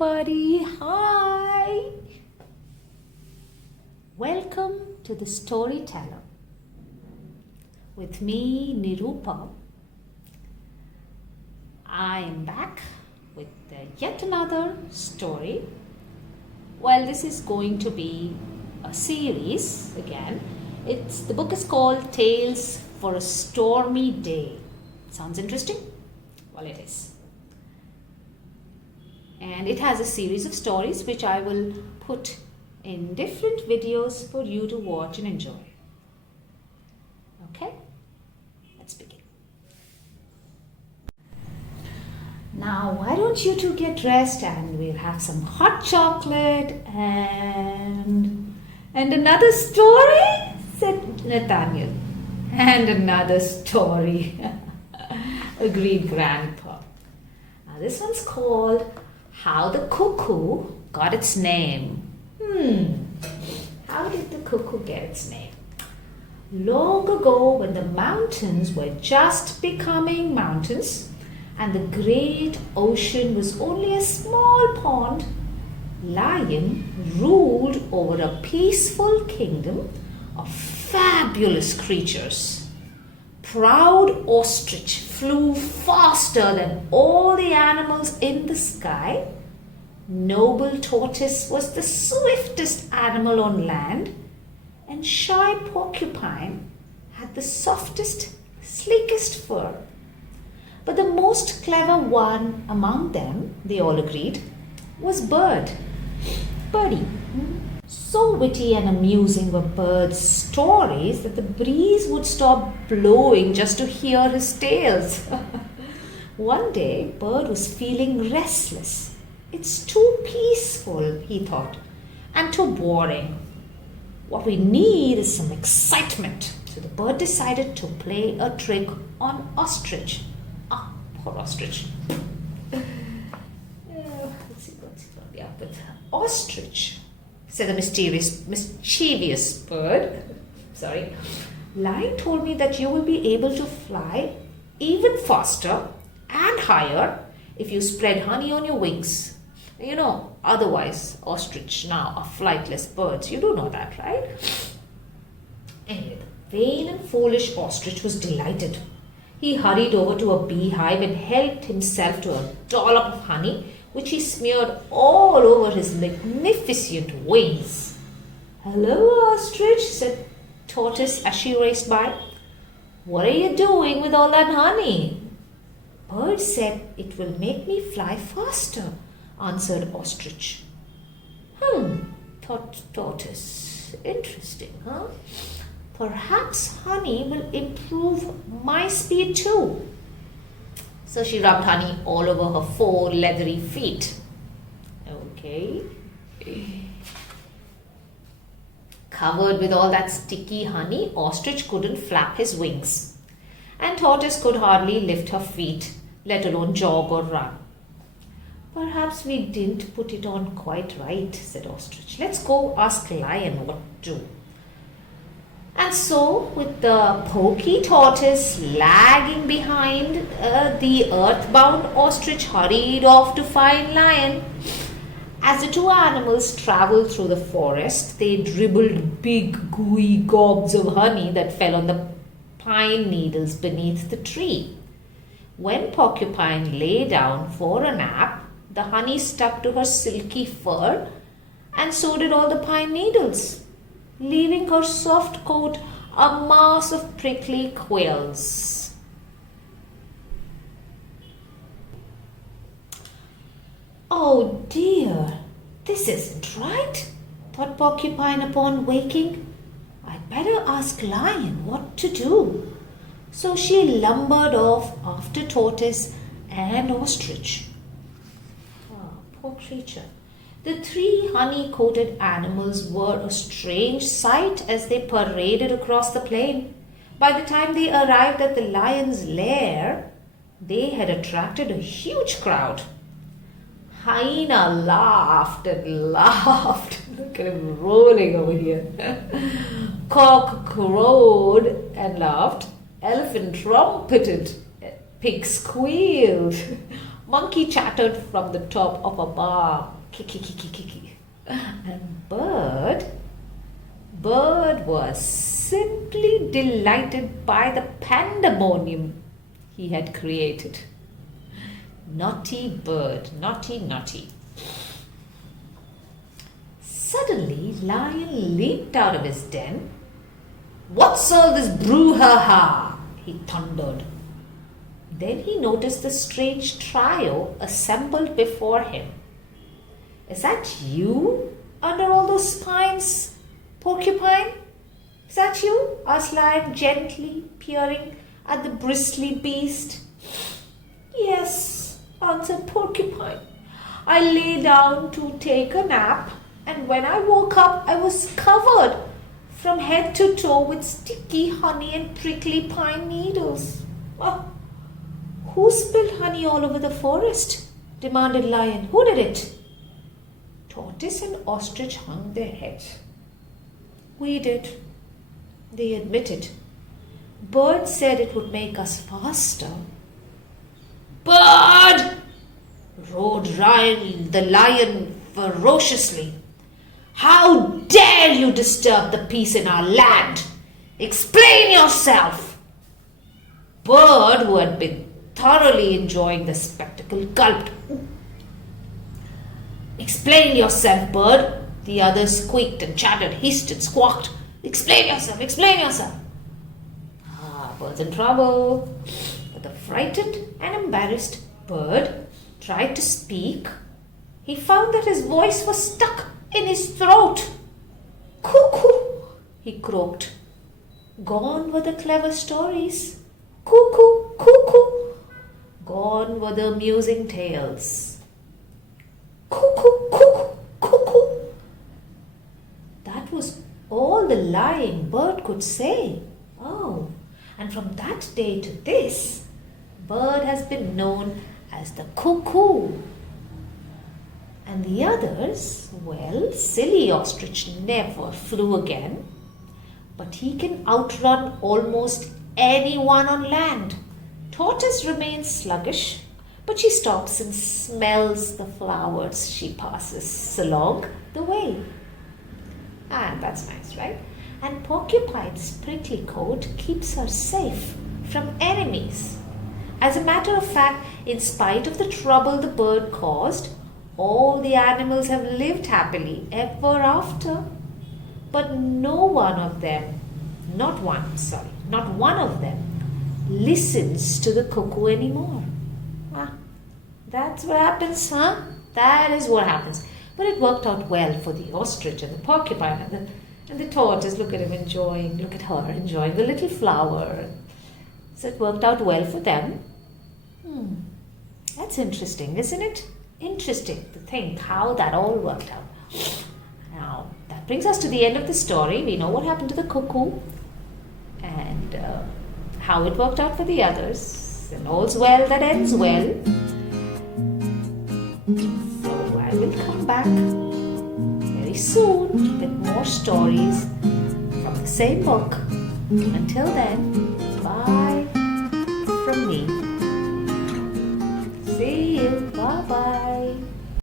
everybody. Hi. Welcome to the Storyteller. With me, Nirupa. I am back with yet another story. Well, this is going to be a series again. The book is called Tales for a Stormy Day. Sounds interesting? Well, it is. And it has a series of stories which I will put in different videos for you to watch and enjoy. Okay? Let's begin. Now, why don't you two get dressed and we'll have some hot chocolate and another story, said Nathaniel. And another story, agreed Grandpa. Now, this one's called How the Cuckoo Got Its Name. How did the cuckoo get its name? Long ago, when the mountains were just becoming mountains and the great ocean was only a small pond, Lion ruled over a peaceful kingdom of fabulous creatures. Proud Ostrich flew faster than all the animals in the sky. Noble Tortoise was the swiftest animal on land, and Shy Porcupine had the softest, sleekest fur. But the most clever one among them, they all agreed, was Birdie. So witty and amusing were Bird's stories that the breeze would stop blowing just to hear his tales. One day, Bird was feeling restless. It's too peaceful, he thought, and too boring. What we need is some excitement. So the bird decided to play a trick on Ostrich. Poor Ostrich. Let's see what's going to be up with Ostrich, said the mischievous bird. Lion told me that you will be able to fly even faster and higher if you spread honey on your wings. You know, otherwise ostrich now are flightless birds. You do know that, right? Anyway, the vain and foolish ostrich was delighted. He hurried over to a beehive and helped himself to a dollop of honey, which he smeared all over his magnificent wings. "Hello, Ostrich," said Tortoise as she raced by. "What are you doing with all that honey?" "Bird said it will make me fly faster," answered Ostrich. Thought Tortoise. Interesting, huh? Perhaps honey will improve my speed too. So she rubbed honey all over her 4 leathery feet. Okay. Covered with all that sticky honey, Ostrich couldn't flap his wings. And Tortoise could hardly lift her feet, let alone jog or run. "Perhaps we didn't put it on quite right," said Ostrich. "Let's go ask Lion what to do." And so, with the poky tortoise lagging behind, the earthbound ostrich hurried off to find Lion. As the two animals traveled through the forest, they dribbled big, gooey gobs of honey that fell on the pine needles beneath the tree. When Porcupine lay down for a nap, the honey stuck to her silky fur, and so did all the pine needles, leaving her soft coat a mass of prickly quills. "Oh dear, this isn't right," thought Porcupine upon waking. "I'd better ask Lion what to do." So she lumbered off after Tortoise and Ostrich. Poor creature. The 3 honey-coated animals were a strange sight as they paraded across the plain. By the time they arrived at the lion's lair, they had attracted a huge crowd. Hyena laughed and laughed. Look at him rolling over here. Cock crowed and laughed. Elephant trumpeted. Pig squealed. Monkey chattered from the top of a bar. Kiki, kiki, kiki. And Bird was simply delighted by the pandemonium he had created. Naughty Bird, naughty, naughty. Suddenly, Lion leaped out of his den. "What's all this brouhaha?" he thundered. Then he noticed the strange trio assembled before him. "Is that you under all those spines, Porcupine? Is that you?" asked Lion, gently peering at the bristly beast. "Yes," answered Porcupine. "I lay down to take a nap, and when I woke up, I was covered from head to toe with sticky honey and prickly pine needles." "Oh, who spilled honey all over the forest?" demanded Lion. "Who did it?" Tortoise and Ostrich hung their heads. "We did," they admitted. "Bird said it would make us faster." "Bird!" roared the lion ferociously. "How dare you disturb the peace in our land? Explain yourself!" Bird, who had been thoroughly enjoying the spectacle, gulped. "Explain yourself, Bird!" The others squeaked and chattered, hissed and squawked. "Explain yourself! Explain yourself!" Bird's in trouble. But the frightened and embarrassed Bird tried to speak. He found that his voice was stuck in his throat. "Cuckoo!" he croaked. Gone were the clever stories. Cuckoo! Cuckoo! Gone were the amusing tales. Cuckoo! Cuckoo! Cuckoo! That was all the lying Bird could say. Oh, and from that day to this, Bird has been known as the Cuckoo. And the others, well, silly Ostrich never flew again, but he can outrun almost anyone on land. Tortoise remains sluggish, but she stops and smells the flowers she passes along the way. And that's nice, right? And Porcupine's prickly coat keeps her safe from enemies. As a matter of fact, in spite of the trouble the bird caused, all the animals have lived happily ever after. But not one of them listens to the cuckoo anymore. That's what happens, huh? That is what happens. But it worked out well for the ostrich and the porcupine and the tortoise. Look at her enjoying the little flower. So it worked out well for them. That's interesting, isn't it? Interesting to think how that all worked out. Now, that brings us to the end of the story. We know what happened to the cuckoo and how it worked out for the others. And all's well that ends well. So I will come back very soon with more stories from the same book. Until then, bye from me.